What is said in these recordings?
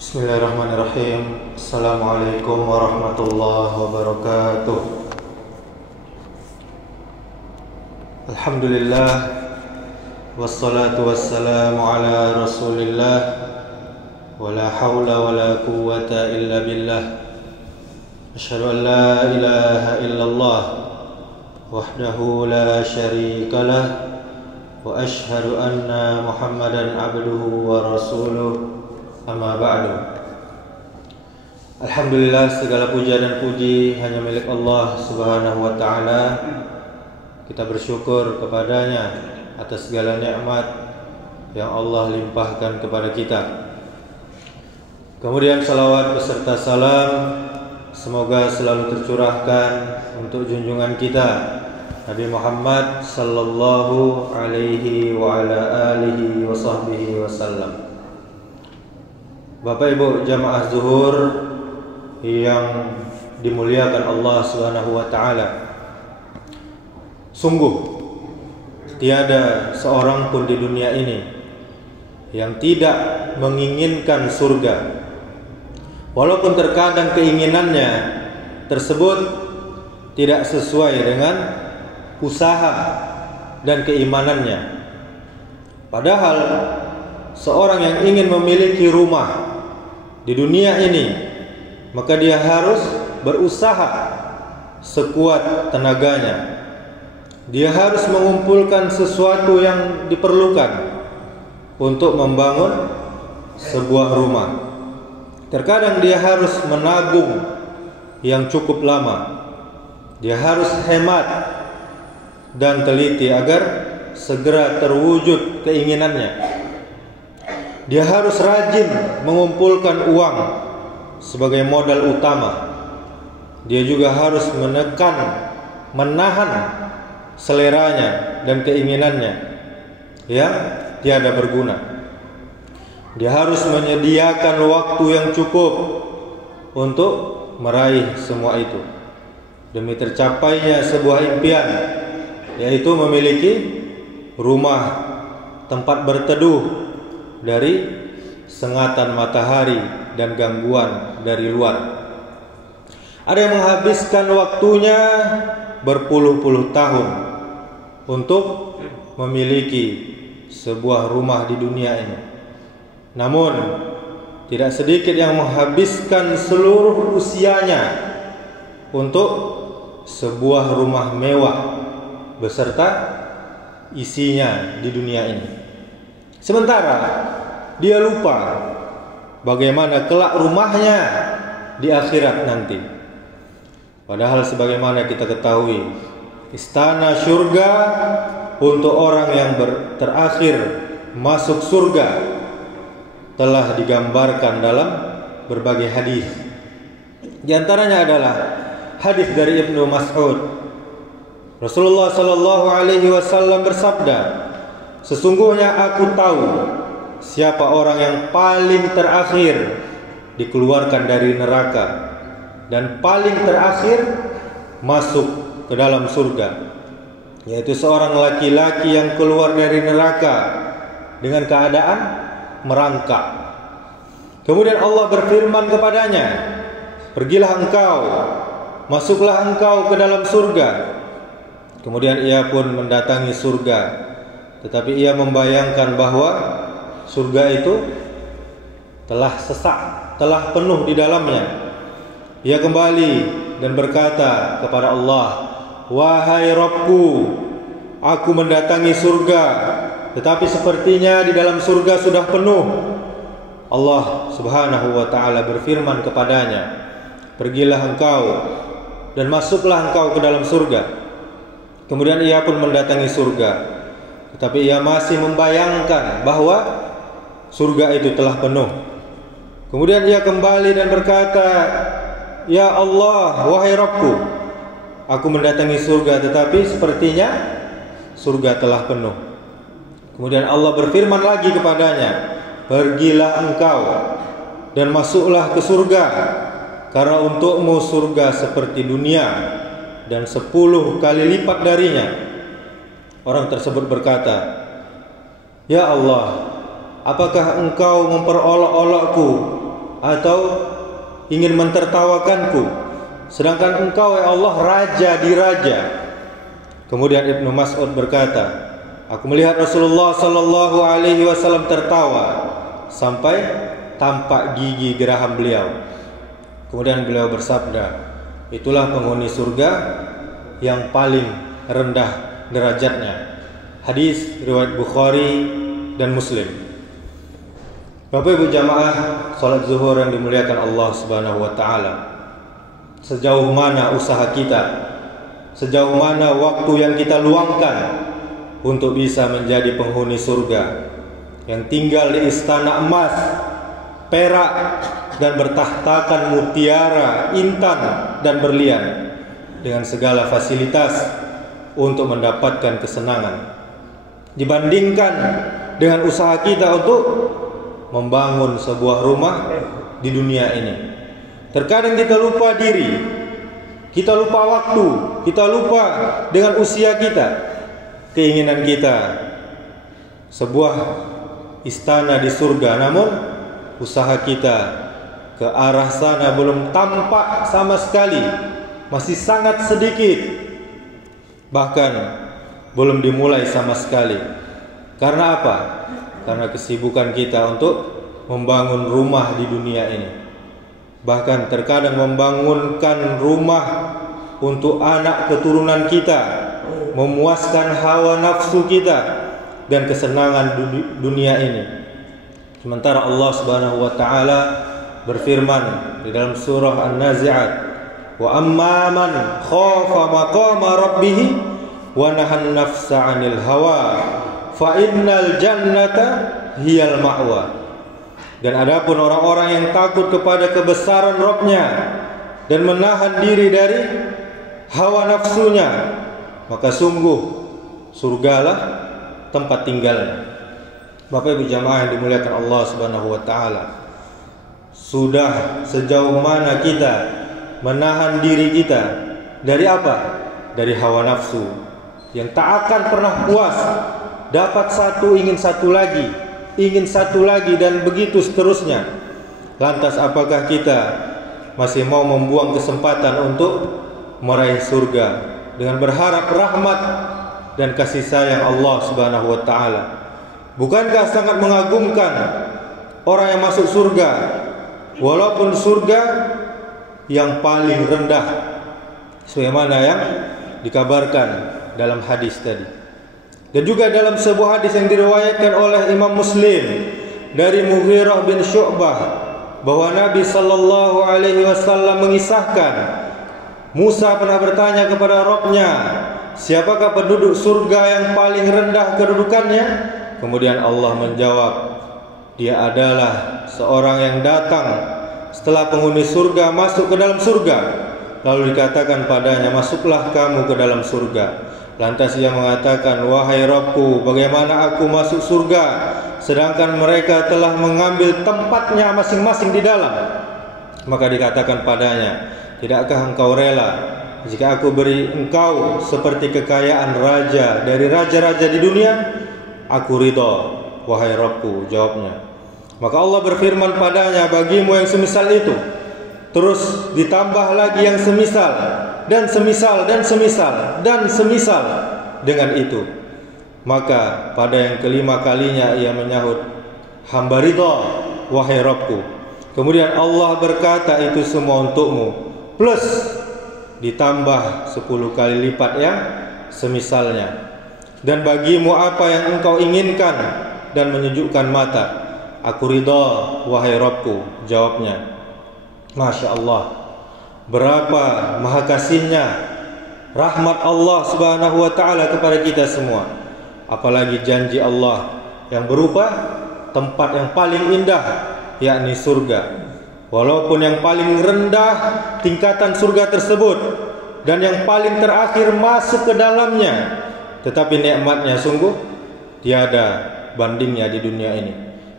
Bismillahirrahmanirrahim. Assalamualaikum warahmatullahi wabarakatuh. Alhamdulillah, wassalatu wassalamu ala rasulillah, wala hawla wala quwwata illa billah. Asyhadu an la ilaha illallah wahdahu la syarika lah, wa asyhadu anna Muhammadan abduhu wa rasuluh. Amma ba'du. Alhamdulillah, segala puja dan puji hanya milik Allah Subhanahu wa ta'ala. Kita bersyukur kepadanya atas segala nikmat yang Allah limpahkan kepada kita. Kemudian salawat beserta salam semoga selalu tercurahkan untuk junjungan kita Nabi Muhammad sallallahu alaihi wa ala alihi wa sahbihi wasallam. Bapak Ibu jamaah zuhur yang dimuliakan Allah Subhanahu wa taala. Sungguh tiada seorang pun di dunia ini yang tidak menginginkan surga. Walaupun terkadang keinginannya tersebut tidak sesuai dengan usaha dan keimanannya. Padahal seorang yang ingin memiliki rumah di dunia ini, maka dia harus berusaha sekuat tenaganya. Dia harus mengumpulkan sesuatu yang diperlukan untuk membangun sebuah rumah. Terkadang dia harus menabung yang cukup lama. Dia harus hemat dan teliti agar segera terwujud keinginannya. Dia harus rajin mengumpulkan uang sebagai modal utama. Dia juga harus menahan seleranya dan keinginannya yang tiada berguna. Dia harus menyediakan waktu yang cukup untuk meraih semua itu demi tercapainya sebuah impian, yaitu memiliki rumah tempat berteduh dari sengatan matahari dan gangguan dari luar. Ada yang menghabiskan waktunya berpuluh-puluh tahun untuk memiliki sebuah rumah di dunia ini. Namun tidak sedikit yang menghabiskan seluruh usianya untuk sebuah rumah mewah beserta isinya di dunia ini. Sementara dia lupa bagaimana kelak rumahnya di akhirat nanti. Padahal sebagaimana kita ketahui, istana surga untuk orang yang terakhir masuk surga telah digambarkan dalam berbagai hadis. Di antaranya adalah hadis dari Ibnu Mas'ud. Rasulullah sallallahu alaihi wasallam bersabda, "Sesungguhnya aku tahu siapa orang yang paling terakhir dikeluarkan dari neraka dan paling terakhir masuk ke dalam surga, yaitu seorang laki-laki yang keluar dari neraka dengan keadaan merangkak. Kemudian Allah berfirman kepadanya, pergilah engkau, masuklah engkau ke dalam surga. Kemudian ia pun mendatangi surga, tetapi ia membayangkan bahwa surga itu telah sesak, telah penuh di dalamnya. Ia kembali dan berkata kepada Allah, wahai Rabbku, aku mendatangi surga, tetapi sepertinya di dalam surga sudah penuh. Allah Subhanahu wa ta'ala berfirman kepadanya, pergilah engkau dan masuklah engkau ke dalam surga. Kemudian ia pun mendatangi surga, tetapi ia masih membayangkan bahwa surga itu telah penuh. Kemudian ia kembali dan berkata, ya Allah, wahai Rabbku, aku mendatangi surga, tetapi sepertinya surga telah penuh. Kemudian Allah berfirman lagi kepadanya, pergilah engkau dan masuklah ke surga, karena untukmu surga seperti dunia dan 10 kali lipat darinya. Orang tersebut berkata, ya Allah, apakah engkau memperolok-olokku atau ingin mentertawakanku, sedangkan engkau ya Allah raja di raja. Kemudian Ibnu Mas'ud berkata, aku melihat Rasulullah sallallahu alaihi wasallam tertawa sampai tampak gigi geraham beliau. Kemudian beliau bersabda, itulah penghuni surga yang paling rendah derajatnya. Hadis riwayat Bukhari dan Muslim. Bapak Ibu jamaah salat zuhur yang dimuliakan Allah Subhanahu wa taala. Sejauh mana usaha kita? Sejauh mana waktu yang kita luangkan untuk bisa menjadi penghuni surga yang tinggal di istana emas, perak dan bertahtakan mutiara, intan dan berlian dengan segala fasilitas untuk mendapatkan kesenangan, dibandingkan dengan usaha kita untuk membangun sebuah rumah di dunia ini. Terkadang kita lupa diri, kita lupa waktu, kita lupa dengan usia kita. Keinginan kita sebuah istana di surga, namun usaha kita ke arah sana belum tampak sama sekali, masih sangat sedikit, bahkan belum dimulai sama sekali. Karena apa? Karena kesibukan kita untuk membangun rumah di dunia ini. Bahkan terkadang membangunkan rumah untuk anak keturunan kita, memuaskan hawa nafsu kita dan kesenangan dunia ini. Sementara Allah Subhanahu wa taala berfirman di dalam surah An-Nazi'at, wa amma man khafa maqama rabbih wa nahan nafsa 'anil hawa fa innal jannata hiyal ma'wa. Dan adapun orang-orang yang takut kepada kebesaran Rabb-Nya dan menahan diri dari hawa nafsunya, maka sungguh surgalah tempat tinggalnya. Bapak Ibu jamaah yang dimuliakan Allah Subhanahu wa taala, sudah sejauh mana kita menahan diri kita dari apa? Dari hawa nafsu yang tak akan pernah puas. Dapat satu ingin satu lagi, ingin satu lagi, dan begitu seterusnya. Lantas apakah kita masih mau membuang kesempatan untuk meraih surga dengan berharap rahmat dan kasih sayang Allah Subhanahu wa taala? Bukankah sangat mengagumkan orang yang masuk surga, walaupun surga yang paling rendah, sebagaimana yang dikabarkan dalam hadis tadi. Dan juga dalam sebuah hadis yang diriwayatkan oleh Imam Muslim dari Mughirah bin Syu'bah, bahwa Nabi sallallahu alaihi wasallam mengisahkan Musa pernah bertanya kepada Rabb-Nya, siapakah penduduk surga yang paling rendah kedudukannya? Kemudian Allah menjawab, dia adalah seorang yang datang setelah penghuni surga masuk ke dalam surga, lalu dikatakan padanya, masuklah kamu ke dalam surga. Lantas ia mengatakan, wahai Rabbku, bagaimana aku masuk surga sedangkan mereka telah mengambil tempatnya masing-masing di dalam? Maka dikatakan padanya, tidakkah engkau rela jika aku beri engkau seperti kekayaan raja dari raja-raja di dunia? Aku ridha, wahai Rabbku, jawabnya. Maka Allah berfirman padanya, bagimu yang semisal itu. Terus ditambah lagi yang semisal, dan semisal, dan semisal, dan semisal dengan itu. Maka pada yang kelima kalinya ia menyahut, hamba ridha, wahai Rabbku. Kemudian Allah berkata, itu semua untukmu, plus ditambah 10 kali lipat yang semisalnya. Dan bagimu apa yang engkau inginkan dan menyejukkan mata. Aku ridha, wahai Rabbku, jawabnya. Masya Allah, berapa maha kasihnya rahmat Allah Subhanahu wa ta'ala kepada kita semua. Apalagi janji Allah yang berupa tempat yang paling indah, yakni surga. Walaupun yang paling rendah tingkatan surga tersebut dan yang paling terakhir masuk ke dalamnya, tetapi nikmatnya sungguh tiada bandingnya di dunia ini.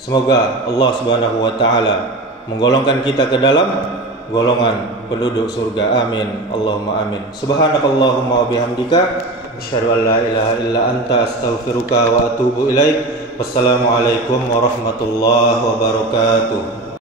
Semoga Allah Subhanahu wa ta'ala menggolongkan kita ke dalam golongan penduduk surga. Amin. Allahumma amin. Subhanakallahumma wa bihamdika asyhadu an la ilaha illa anta astaghfiruka wa atubu ilaik. Wassalamualaikum warahmatullahi wabarakatuh.